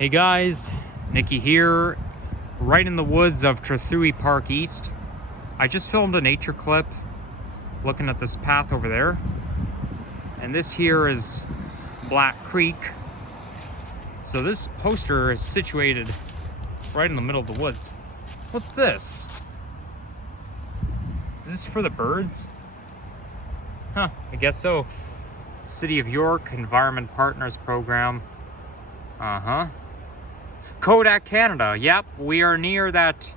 Hey guys, Nikki here, right in the woods of Trethewey Park East. I just filmed a nature clip looking at this path over there. And this here is Black Creek. So this poster is situated right in the middle of the woods. What's this? Is this for the birds? Huh, I guess so. City of York Environment Partners Program. Kodak Canada. Yep, we are near that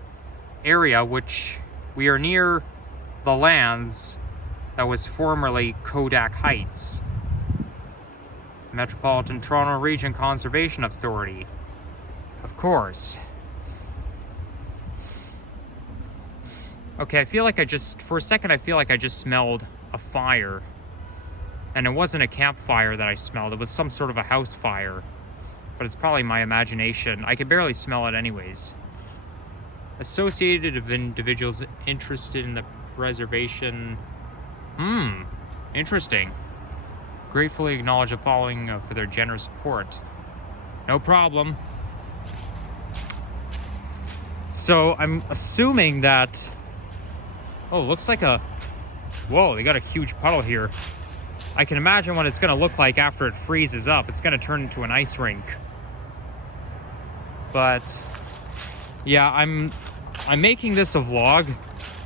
area, which we are near the lands that was formerly Kodak Heights. Metropolitan Toronto Region Conservation Authority. Of course. Okay, I feel like for a second I feel like I just smelled a fire. And it wasn't a campfire that I smelled, it was some sort of a house fire. But it's probably my imagination. I can barely smell it anyways. Associated of individuals interested in the preservation. Interesting. Gratefully acknowledge the following for their generous support. No problem. So I'm assuming that... Oh, looks like a... Whoa, they got a huge puddle here. I can imagine what it's going to look like after it freezes up. It's going to turn into an ice rink. But yeah, I'm making this a vlog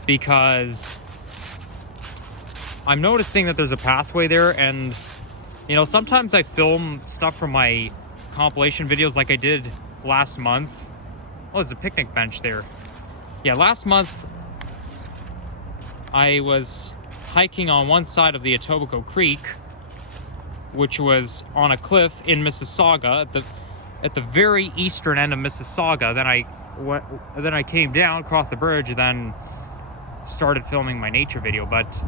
because I'm noticing that there's a pathway there, and you know, sometimes I film stuff from my compilation videos like I did last month. Oh, there's a picnic bench there. Yeah, last month I was hiking on one side of the Etobicoke Creek, which was on a cliff in Mississauga, at the very eastern end of Mississauga. Then I came down, crossed the bridge, and then started filming my nature video. But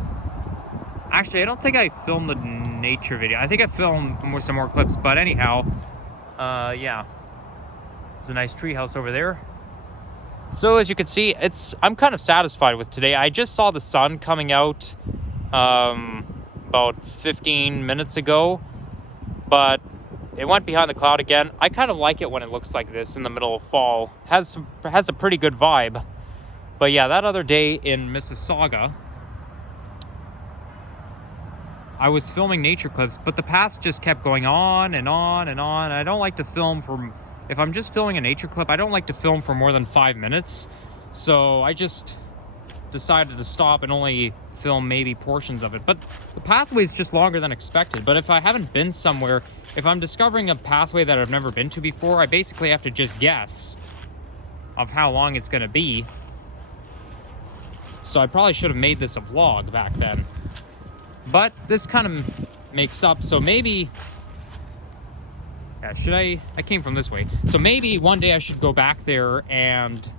actually, I don't think I filmed the nature video. I think I filmed some more clips. But anyhow, yeah, there's a nice tree house over there. So as you can see, I'm kind of satisfied with today. I just saw the sun coming out about 15 minutes ago, but it went behind the cloud again. I kind of like it when it looks like this in the middle of fall. Has a pretty good vibe. But yeah, that other day in Mississauga, I was filming nature clips, but the path just kept going on and on and on. I don't like to film if I'm just filming a nature clip, I don't like to film for more than 5 minutes. So I just decided to stop and only film maybe portions of it. But the pathway is just longer than expected. But if I haven't been somewhere, if I'm discovering a pathway that I've never been to before, I basically have to just guess of how long it's going to be. So I probably should have made this a vlog back then. But this kind of makes up. So maybe... Yeah, I came from this way. So maybe one day I should go back there and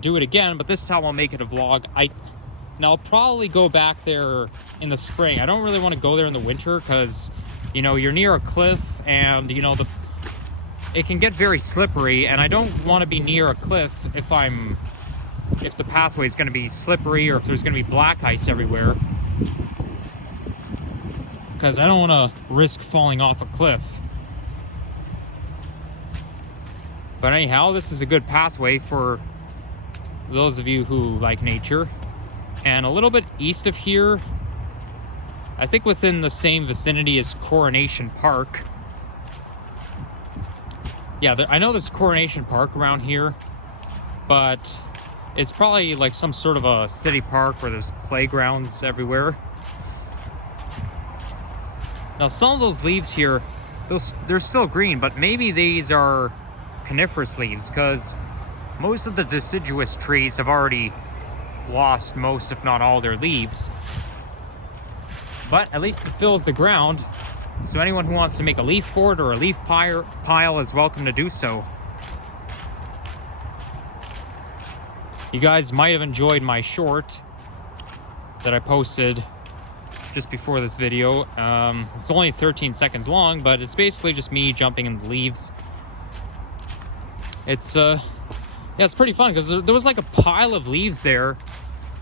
do it again, but this time I'll make it a vlog. Now I'll probably go back there in the spring. I don't really want to go there in the winter because, you know, you're near a cliff and, you know, it can get very slippery, and I don't want to be near a cliff if the pathway is going to be slippery or if there's going to be black ice everywhere, because I don't want to risk falling off a cliff. But anyhow, this is a good pathway for those of you who like nature. And a little bit east of here, I think within the same vicinity as Coronation Park. Yeah, I know there's Coronation Park around here, but it's probably like some sort of a city park where there's playgrounds everywhere. Now some of those leaves here, they're still green, but maybe these are coniferous leaves, because most of the deciduous trees have already lost most, if not all, their leaves. But at least it fills the ground, so anyone who wants to make a leaf fort or a leaf pile is welcome to do so. You guys might have enjoyed my short that I posted just before this video. It's only 13 seconds long, but it's basically just me jumping in the leaves. It's yeah, it's pretty fun because there was like a pile of leaves there.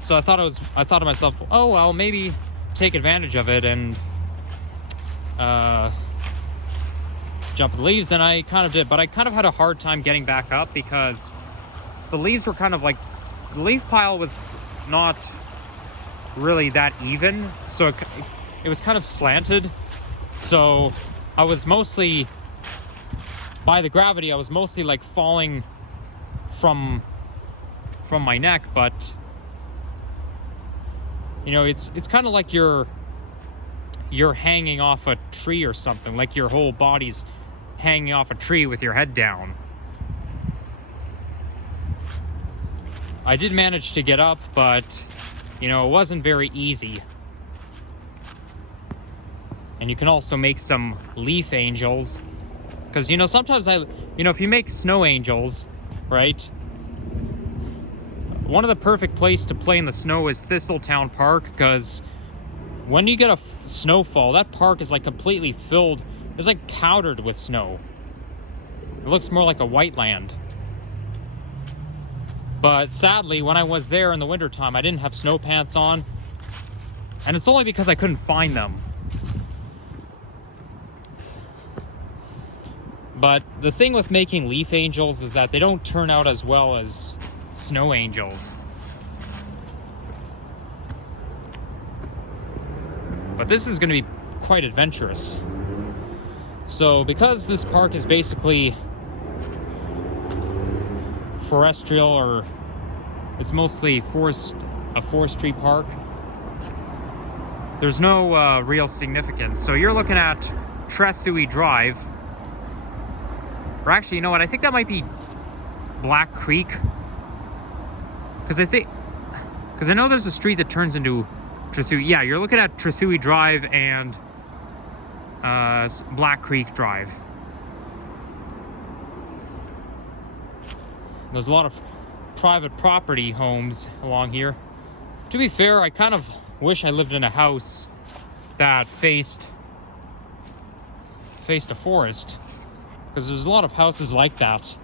So I thought to myself, oh well, maybe take advantage of it and jump the leaves, and I kind of did, but I kind of had a hard time getting back up because the leaves were kind of like, the leaf pile was not really that even, so it was kind of slanted. So I was mostly, by the gravity, I was mostly like falling from my neck, but you know, it's kind of like you're hanging off a tree or something, like your whole body's hanging off a tree with your head down. I did manage to get up, but you know, it wasn't very easy. And you can also make some leaf angels, because you know, sometimes if you make snow angels, right, one of the perfect places to play in the snow is Thistletown Park, because when you get a snowfall, that park is like completely filled, it's like powdered with snow. It looks more like a white land. But sadly, when I was there in the wintertime, I didn't have snow pants on, and it's only because I couldn't find them. But the thing with making leaf angels is that they don't turn out as well as snow angels. But this is going to be quite adventurous. So because this park is basically forestry, or it's mostly a forestry park, there's no real significance. So you're looking at Trethewey Drive, or actually, you know what, I think that might be Black Creek, because I know there's a street that turns into Trethewey. Yeah, you're looking at Trethewey Drive and Black Creek Drive. There's a lot of private property homes along here. To be fair, I kind of wish I lived in a house that faced a forest, because there's a lot of houses like that.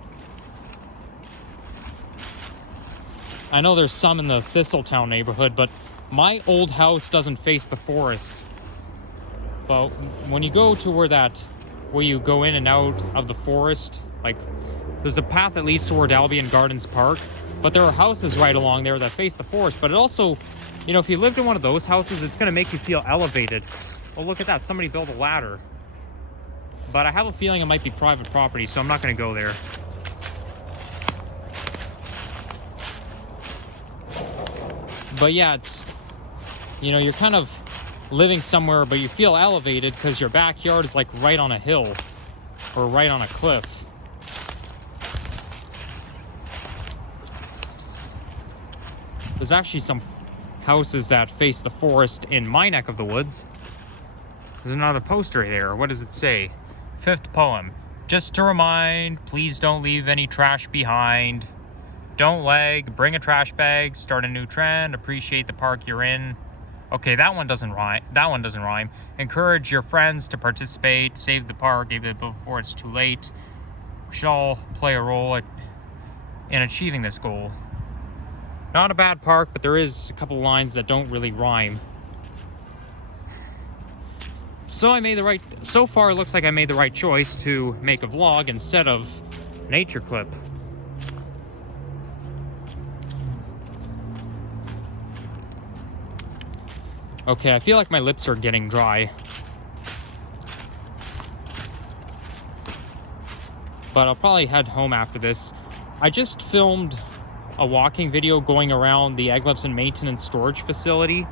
I know there's some in the Thistletown neighborhood, but my old house doesn't face the forest. But when you go to where you go in and out of the forest, like there's a path that leads toward Albion Gardens Park, but there are houses right along there that face the forest. But it also, you know, if you lived in one of those houses, it's going to make you feel elevated. Oh, look at that, somebody built a ladder. But I have a feeling it might be private property, so I'm not going to go there. But yeah, it's, you know, you're kind of living somewhere, but you feel elevated because your backyard is like right on a hill or right on a cliff. There's actually some houses that face the forest in my neck of the woods. There's another poster there. What does it say? Fifth poem. Just to remind, please don't leave any trash behind. Don't lag, bring a trash bag, start a new trend, appreciate the park you're in. Okay, that one doesn't rhyme. Encourage your friends to participate, save the park even before it's too late. We should all play a role in achieving this goal. Not a bad park, but there is a couple lines that don't really rhyme. So far it looks like I made the right choice to make a vlog instead of nature clip. Okay, I feel like my lips are getting dry. But I'll probably head home after this. I just filmed a walking video going around the Eglinton Maintenance Storage Facility.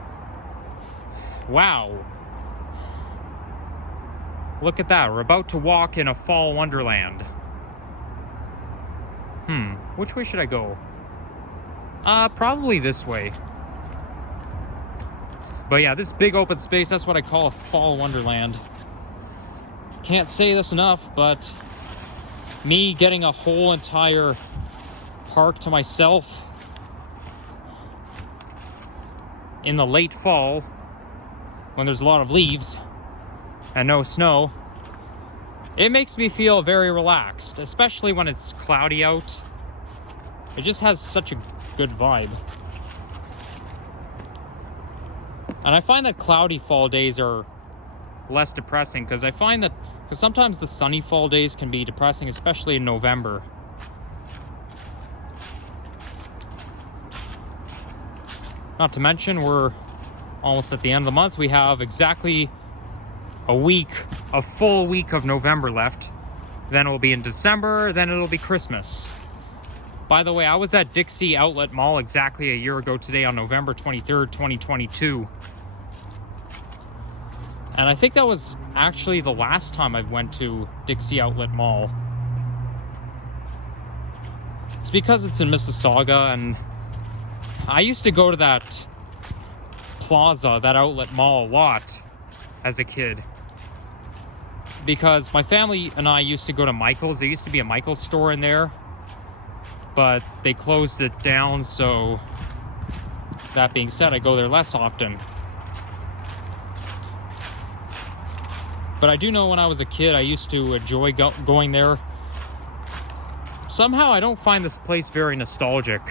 Wow. Look at that, we're about to walk in a fall wonderland. Which way should I go? Probably this way. But yeah, this big open space, that's what I call a fall wonderland. Can't say this enough, but me getting a whole entire park to myself in the late fall, when there's a lot of leaves and no snow, it makes me feel very relaxed, especially when it's cloudy out. It just has such a good vibe. And I find that cloudy fall days are less depressing, because I find that Because sometimes the sunny fall days can be depressing, especially in November. Not to mention, we're almost at the end of the month. We have exactly a full week of November left. Then it will be in December, then it'll be Christmas. By the way, I was at Dixie Outlet Mall exactly a year ago today on November 23rd, 2022. And I think that was actually the last time I went to Dixie Outlet Mall. It's because it's in Mississauga, and I used to go to that plaza, that outlet mall, a lot as a kid. Because my family and I used to go to Michael's. There used to be a Michael's store in there, but they closed it down, so that being said, I go there less often. But I do know when I was a kid, I used to enjoy going there. Somehow I don't find this place very nostalgic.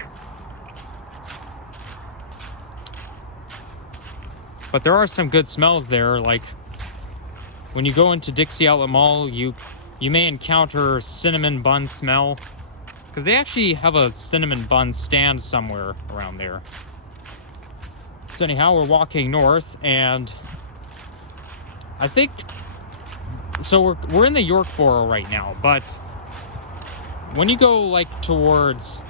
But there are some good smells there, like when you go into Dixie Outlet Mall, you may encounter cinnamon bun smell, because they actually have a cinnamon bun stand somewhere around there. So anyhow, we're walking north, and I think, so we're in the York Borough right now, but when you go like towards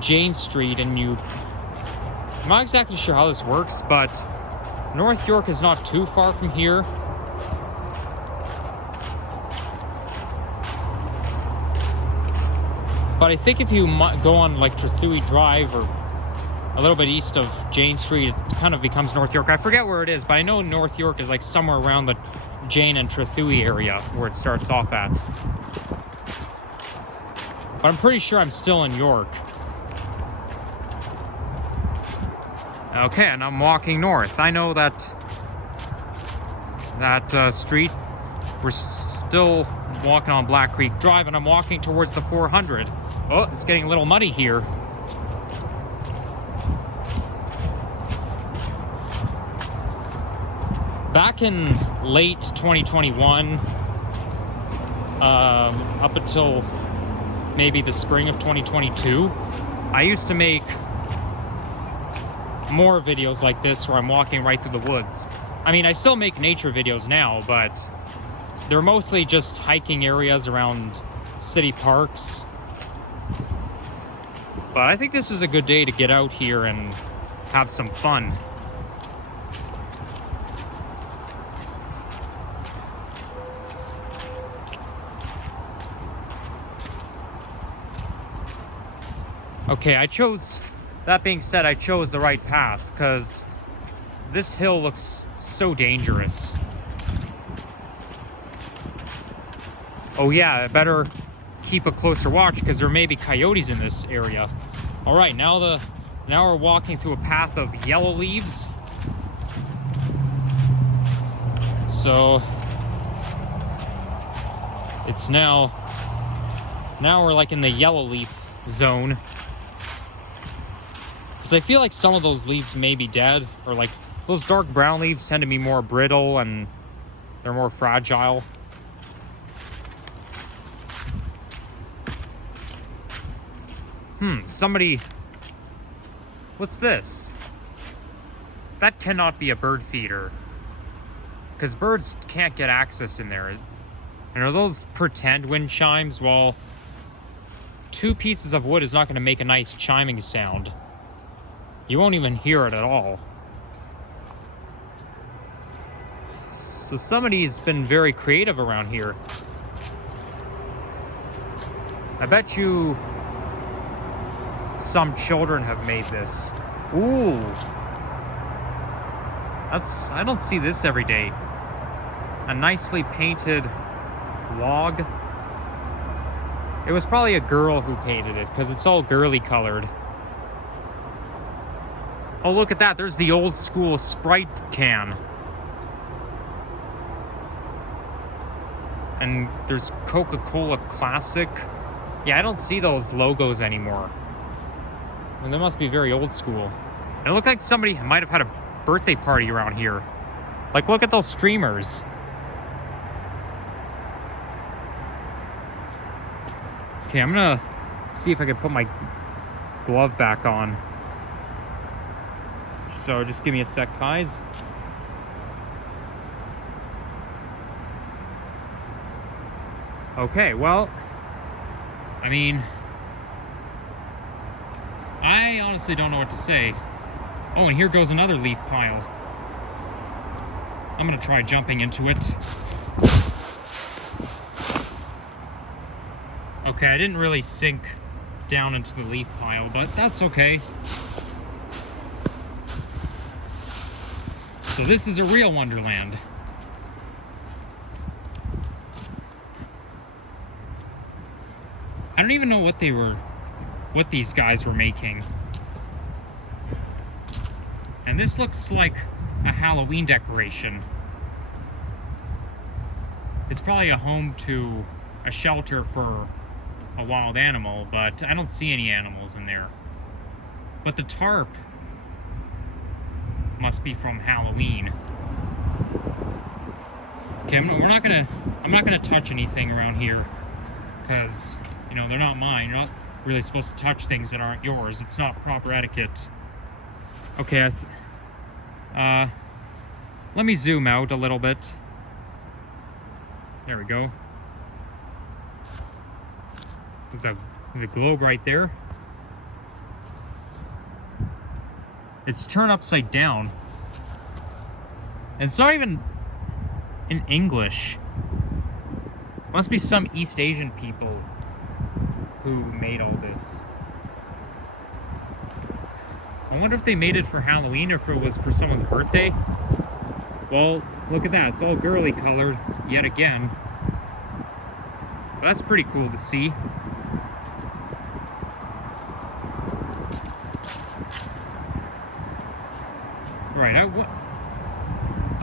Jane Street, and I'm not exactly sure how this works, but North York is not too far from here. But I think if you go on like Trethewey Drive or a little bit east of Jane Street, it kind of becomes North York. I forget where it is, but I know North York is like somewhere around the Jane and Trethewey area where it starts off at. But I'm pretty sure I'm still in York. Okay, and I'm walking north. I know that street. We're still walking on Black Creek Drive, and I'm walking towards the 400. Oh, it's getting a little muddy here. Back in late 2021, up until maybe the spring of 2022, I used to make more videos like this where I'm walking right through the woods. I mean, I still make nature videos now, but they're mostly just hiking areas around city parks. But I think this is a good day to get out here and have some fun. Okay, that being said, I chose the right path, because this hill looks so dangerous. Oh yeah, I better keep a closer watch, because there may be coyotes in this area. All right, now we're walking through a path of yellow leaves. So it's now we're like in the yellow leaf zone. I feel like some of those leaves may be dead, or like those dark brown leaves tend to be more brittle and they're more fragile. Somebody, what's this? That cannot be a bird feeder, because birds can't get access in there. And are those pretend wind chimes? Well, 2 pieces of wood is not going to make a nice chiming sound. You won't even hear it at all. So somebody's been very creative around here. I bet you some children have made this. Ooh. I don't see this every day. A nicely painted log. It was probably a girl who painted it, because it's all girly colored. Oh, look at that. There's the old school Sprite can. And there's Coca-Cola Classic. Yeah, I don't see those logos anymore. And they must be very old school. And it looked like somebody might have had a birthday party around here. Like, look at those streamers. Okay, I'm gonna see if I can put my glove back on. So just give me a sec, guys. Okay, well, I mean, I honestly don't know what to say. Oh, and here goes another leaf pile. I'm gonna try jumping into it. Okay, I didn't really sink down into the leaf pile, but that's okay. So this is a real wonderland. I don't even know what these guys were making. And this looks like a Halloween decoration. It's probably a home to a shelter for a wild animal, but I don't see any animals in there. But the tarp must be from Halloween. Okay, I'm not gonna touch anything around here, because, you know, they're not mine. You're not really supposed to touch things that aren't yours. It's not proper etiquette. Okay, let me zoom out a little bit. There we go. There's a globe right there. It's turned upside down. And it's not even in English. Must be some East Asian people who made all this. I wonder if they made it for Halloween or if it was for someone's birthday. Well, look at that. It's all girly colored yet again. But that's pretty cool to see. Right,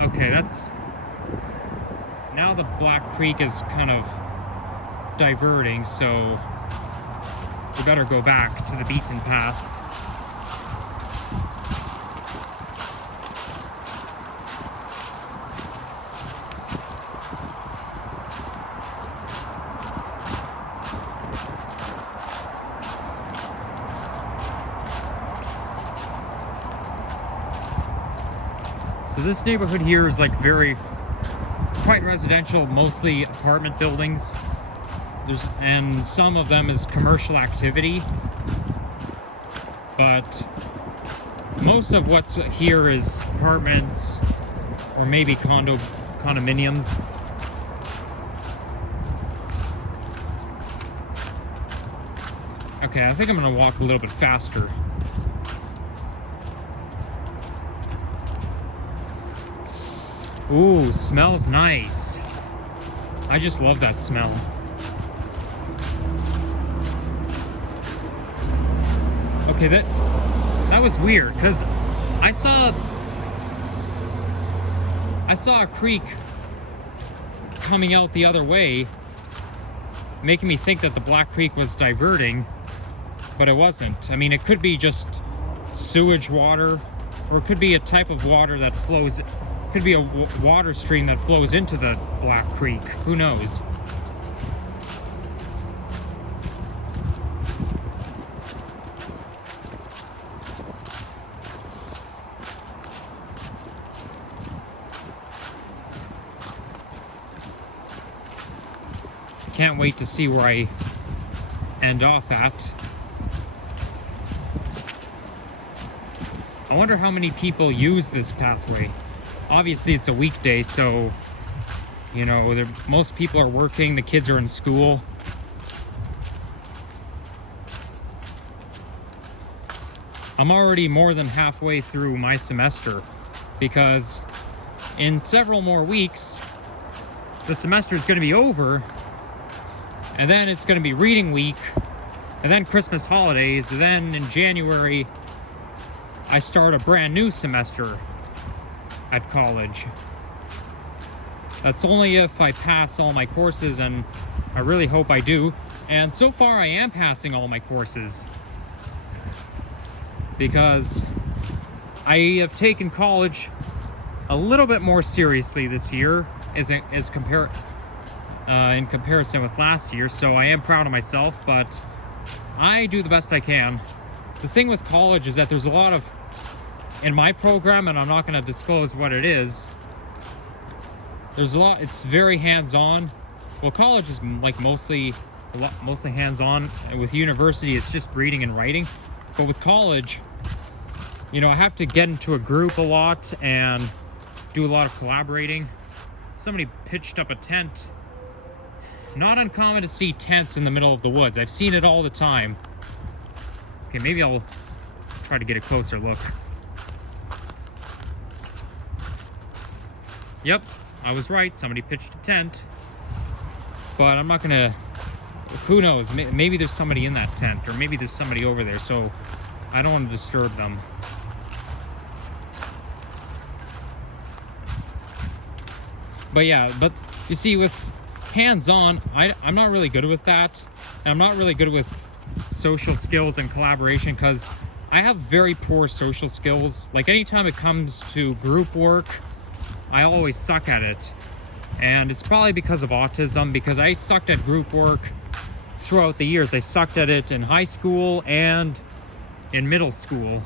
okay, that's... Now the Black Creek is kind of diverting, so we better go back to the beaten path. So this neighborhood here is like quite residential, mostly apartment buildings. And some of them is commercial activity, but most of what's here is apartments or maybe condominiums. Okay, I think I'm gonna walk a little bit faster. Ooh, smells nice. I just love that smell. Okay, that was weird, because I saw a creek coming out the other way, making me think that the Black Creek was diverting, but it wasn't. I mean, it could be just sewage water, or it could be a type of water that flows. Could be a water stream that flows into the Black Creek. Who knows? Can't wait to see where I end off at. I wonder how many people use this pathway. Obviously, it's a weekday, so, you know, most people are working, the kids are in school. I'm already more than halfway through my semester, because in several more weeks, the semester is going to be over, and then it's going to be reading week, and then Christmas holidays, and then in January, I start a brand new semester at college. That's only if I pass all my courses, and I really hope I do. And so far I am passing all my courses, because I have taken college a little bit more seriously this year as compared in comparison with last year, so I am proud of myself, but I do the best I can. The thing with college is that there's a lot of, in my program, and I'm not going to disclose what it is, there's a lot, it's very hands-on. Well, college is like mostly hands-on. With university, it's just reading and writing. But with college, you know, I have to get into a group a lot and do a lot of collaborating. Somebody pitched up a tent. Not uncommon to see tents in the middle of the woods. I've seen it all the time. Okay, maybe I'll try to get a closer look. Yep, I was right. Somebody pitched a tent. But I'm not gonna, who knows? Maybe there's somebody in that tent, or maybe there's somebody over there, so I don't want to disturb them. But yeah, but you see, with hands-on, I'm not really good with that. And I'm not really good with social skills and collaboration because I have very poor social skills. Like, anytime it comes to group work, I always suck at it. And it's probably because of autism, because I sucked at group work throughout the years. I sucked at it in high school and in middle school.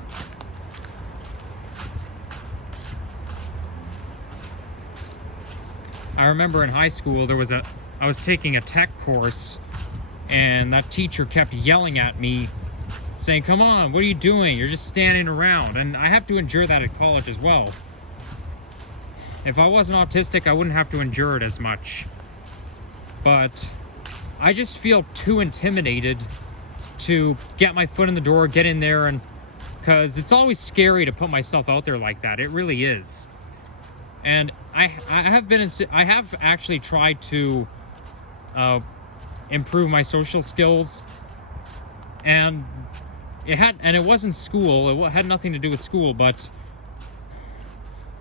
I remember in high school, I was taking a tech course, and that teacher kept yelling at me, saying, "Come on, what are you doing? You're just standing around." And I have to endure that at college as well. If I wasn't autistic, I wouldn't have to endure it as much. But I just feel too intimidated to get my foot in the door, get in there, and because it's always scary to put myself out there like that. It really is. And I have actually tried to improve my social skills, and it wasn't school. It had nothing to do with school, but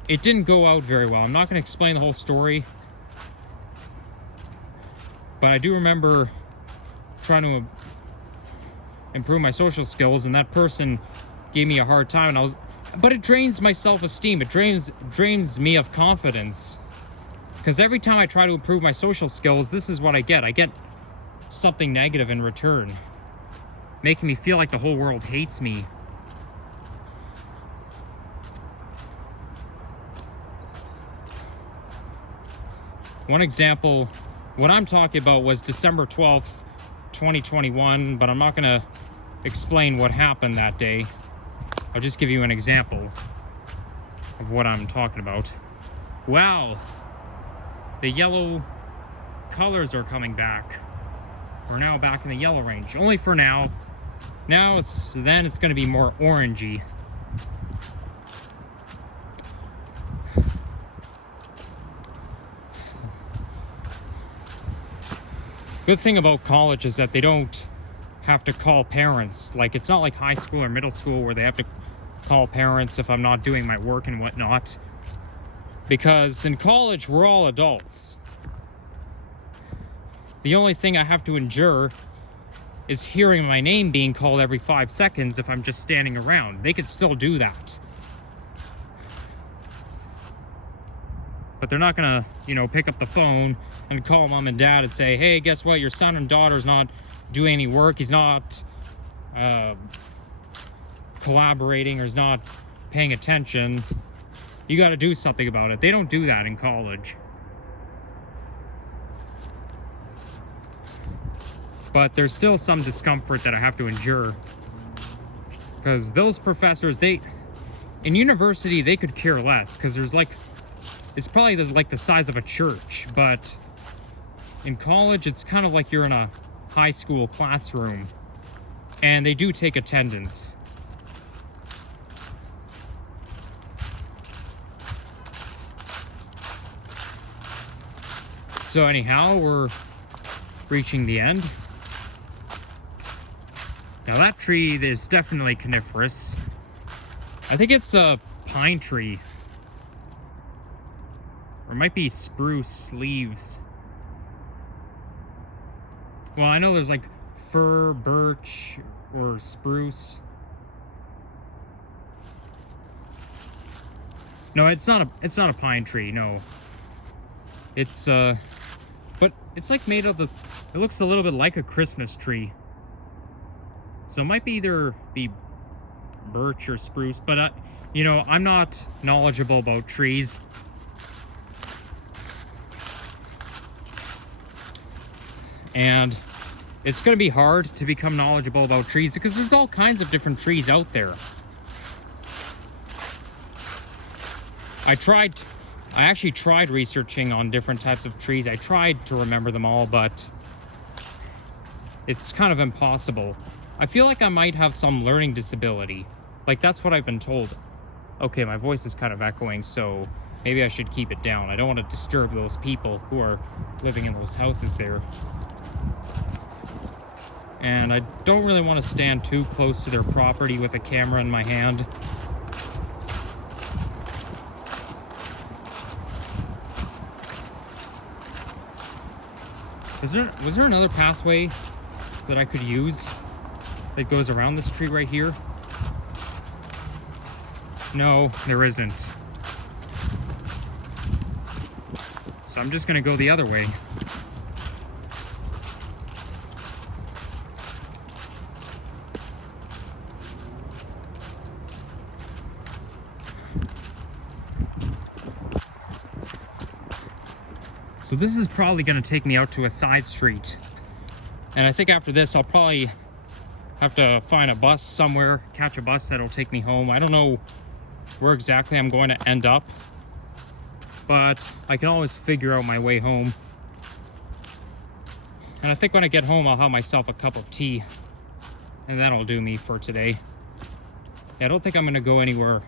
it didn't go out very well. I'm not going to explain the whole story, but I do remember trying to improve my social skills, and that person gave me a hard time, and but it drains my self-esteem. It drains me of confidence, because every time I try to improve my social skills, this is what I get. I get something negative in return, making me feel like the whole world hates me. One example, what I'm talking about was December 12th, 2021, but I'm not going to explain what happened that day. I'll just give you an example of what I'm talking about. Wow, the yellow colors are coming back. We're now back in the yellow range, only for now. Now it's going to be more orangey. Good thing about college is that they don't have to call parents. Like, it's not like high school or middle school where they have to call parents if I'm not doing my work and whatnot. Because in college, we're all adults. The only thing I have to endure is hearing my name being called every 5 seconds if I'm just standing around. They could still do that. But they're not gonna, pick up the phone and call mom and dad and say, "Hey, guess what? Your son and daughter's not doing any work. He's not collaborating, or he's not paying attention. You got to do something about it." They don't do that in college. But there's still some discomfort that I have to endure, because those professors, in university, they could care less, because there's it's probably like the size of a church. But in college, it's kind of like you're in a high school classroom, and they do take attendance. So anyhow, we're reaching the end. Now that tree is definitely coniferous. I think it's a pine tree. Or it might be spruce leaves. Well, I know there's like fir, birch, or spruce. No, it's not a pine tree, no. It's but it's like made of the, it looks a little bit like a Christmas tree. So it might be either be birch or spruce, but you know, I'm not knowledgeable about trees. And it's going to be hard to become knowledgeable about trees because there's all kinds of different trees out there. I actually tried researching on different types of trees. I tried to remember them all, but it's kind of impossible. I feel like I might have some learning disability. Like, that's what I've been told. Okay, my voice is kind of echoing, so maybe I should keep it down. I don't want to disturb those people who are living in those houses there. And I don't really want to stand too close to their property with a camera in my hand. Was there another pathway that I could use that goes around this tree right here? No, there isn't. So I'm just gonna go the other way. So this is probably going to take me out to a side street. And I think after this, I'll probably have to find a bus somewhere, catch a bus that'll take me home. I don't know where exactly I'm going to end up, but I can always figure out my way home. And I think when I get home, I'll have myself a cup of tea, and that'll do me for today. Yeah, I don't think I'm going to go anywhere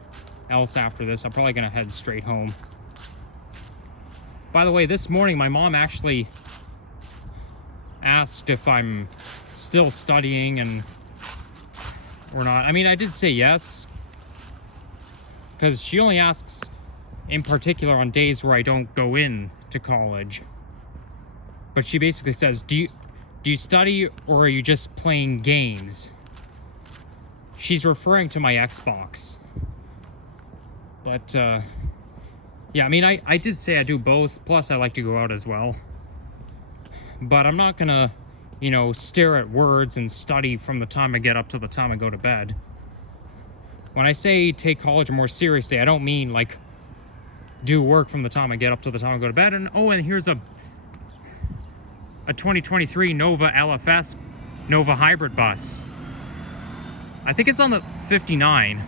else after this. I'm probably going to head straight home. By the way, this morning my mom actually asked if I'm still studying or not. I mean, I did say yes, because she only asks in particular on days where I don't go in to college. But she basically says, do you study, or are you just playing games? She's referring to my Xbox. But yeah, I mean, I did say I do both, plus I like to go out as well. But I'm not gonna, you know, stare at words and study from the time I get up to the time I go to bed. When I say take college more seriously, I don't mean like do work from the time I get up to the time I go to bed. And oh, and here's a 2023 Nova LFS, Nova hybrid bus. I think it's on the 59.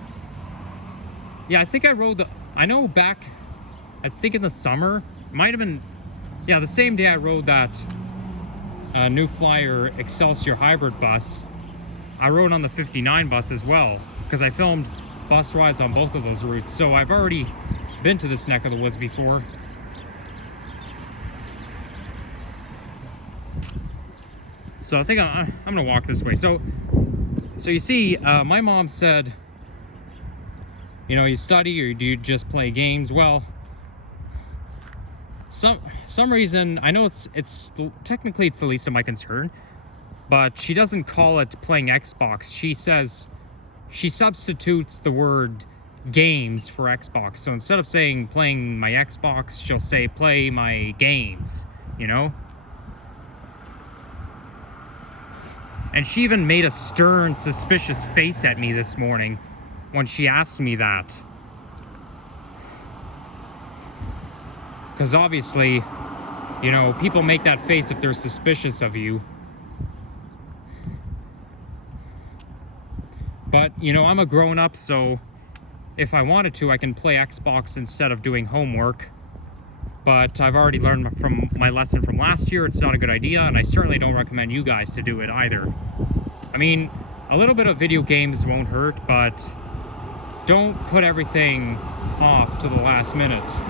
Yeah, I think I rode I know back, I think in the summer, might have been, yeah, the same day I rode that new Flyer Excelsior hybrid bus, I rode on the 59 bus as well, because I filmed bus rides on both of those routes. So I've already been to this neck of the woods before. So I think I'm gonna walk this way. So you see, my mom said, you know, you study or do you just play games? Well, some reason, I know it's technically it's the least of my concern, but she doesn't call it playing Xbox. She says, she substitutes the word games for Xbox. So instead of saying playing my Xbox, she'll say play my games, you know? And she even made a stern, suspicious face at me this morning when she asked me that. Because obviously, you know, people make that face if they're suspicious of you. But, you know, I'm a grown-up, so if I wanted to, I can play Xbox instead of doing homework. But I've already learned from my lesson from last year, it's not a good idea, and I certainly don't recommend you guys to do it either. I mean, a little bit of video games won't hurt, but don't put everything off to the last minute.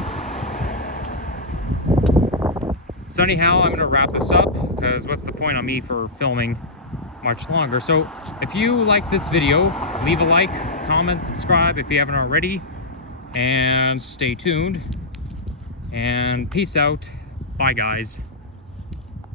So anyhow, I'm gonna wrap this up, because what's the point of me for filming much longer? So if you like this video, leave a like, comment, subscribe if you haven't already, and stay tuned. And peace out. Bye, guys.